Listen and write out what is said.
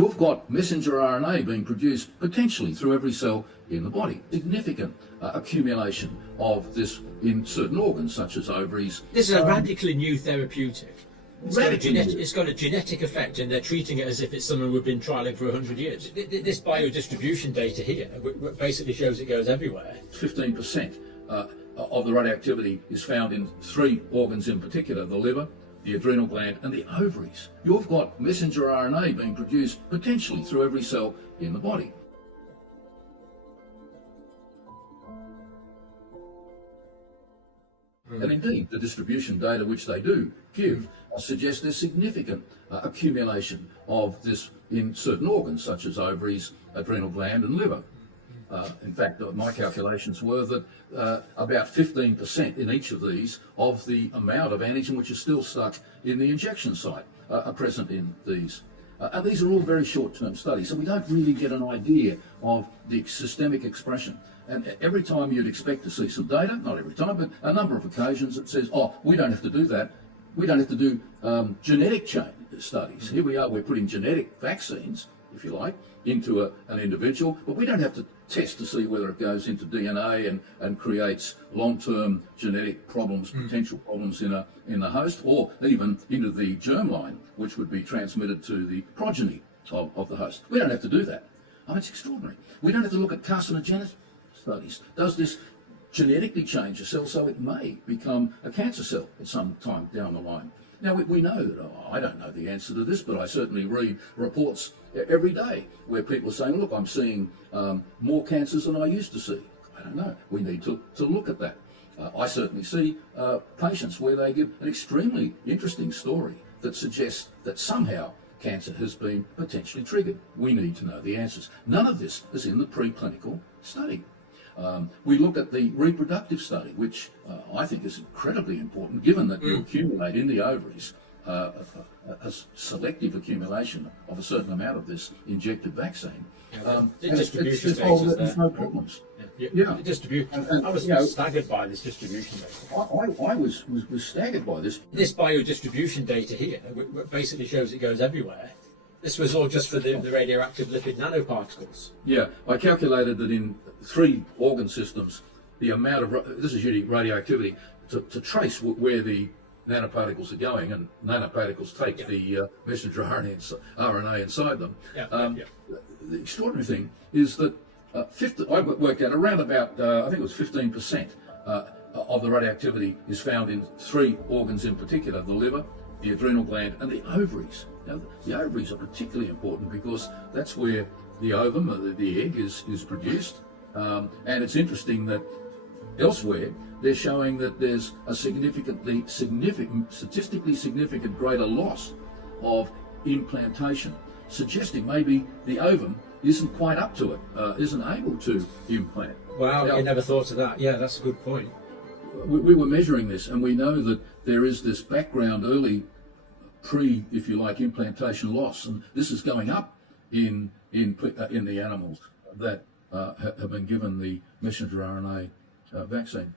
You've got messenger RNA being produced potentially through every cell in the body. Significant accumulation of this in certain organs such as ovaries. This is a radically new therapeutic. It's got a genetic effect, and they're treating it as if it's something we've been trialling for 100 years. This biodistribution data here basically shows it goes everywhere. 15% of the radioactivity is found in 3 organs in particular: the liver, the adrenal gland, and the ovaries. You've got messenger RNA being produced potentially through every cell in the body. And indeed, the distribution data which they do give suggests there's significant accumulation of this in certain organs such as ovaries, adrenal gland, and liver. In fact, my calculations were that about 15% in each of these of the amount of antigen which is still stuck in the injection site are present in these. And these are all very short-term studies, so we don't really get an idea of the systemic expression. And every time you'd expect to see some data, not every time, but a number of occasions, it says, oh, we don't have to do that. We don't have to do genetic change studies. Here we are, we're putting genetic vaccines, if you like, into an individual, but we don't have to test to see whether it goes into DNA and creates long-term genetic problems, potential problems in the host, or even into the germline, which would be transmitted to the progeny of the host. We don't have to do that. I mean, it's extraordinary. We don't have to look at carcinogenesis studies. Does this genetically change a cell so it may become a cancer cell at some time down the line? Now, we know that, I don't know the answer to this, but I certainly read reports every day where people are saying, look, I'm seeing more cancers than I used to see. I don't know. We need to look at that. I certainly see patients where they give an extremely interesting story that suggests that somehow cancer has been potentially triggered. We need to know the answers. None of this is in the preclinical study. We look at the reproductive study, which I think is incredibly important, given that you accumulate in the ovaries a selective accumulation of a certain amount of this injected vaccine. Distribution data. There's no problems. Yeah. I was staggered by this distribution data. I was staggered by this. This biodistribution data here basically shows it goes everywhere. This was all just for the radioactive lipid nanoparticles. Yeah, I calculated that in 3 organ systems, the amount of, this is using radioactivity, to trace where the nanoparticles are going, and nanoparticles take the messenger RNA inside them. The extraordinary thing is that I worked out around about, I think it was 15% of the radioactivity is found in 3 organs in particular: the liver, the adrenal gland, and the ovaries. Now, the ovaries are particularly important because that's where the ovum, the egg, is produced. And it's interesting that elsewhere they're showing that there's a statistically significant greater loss of implantation, suggesting maybe the ovum isn't quite up to it, isn't able to implant. Wow, now, you never thought of that. Yeah, that's a good point. We were measuring this, and we know that there is this background early if you like, implantation loss, and this is going up in the animals that have been given the messenger RNA vaccine.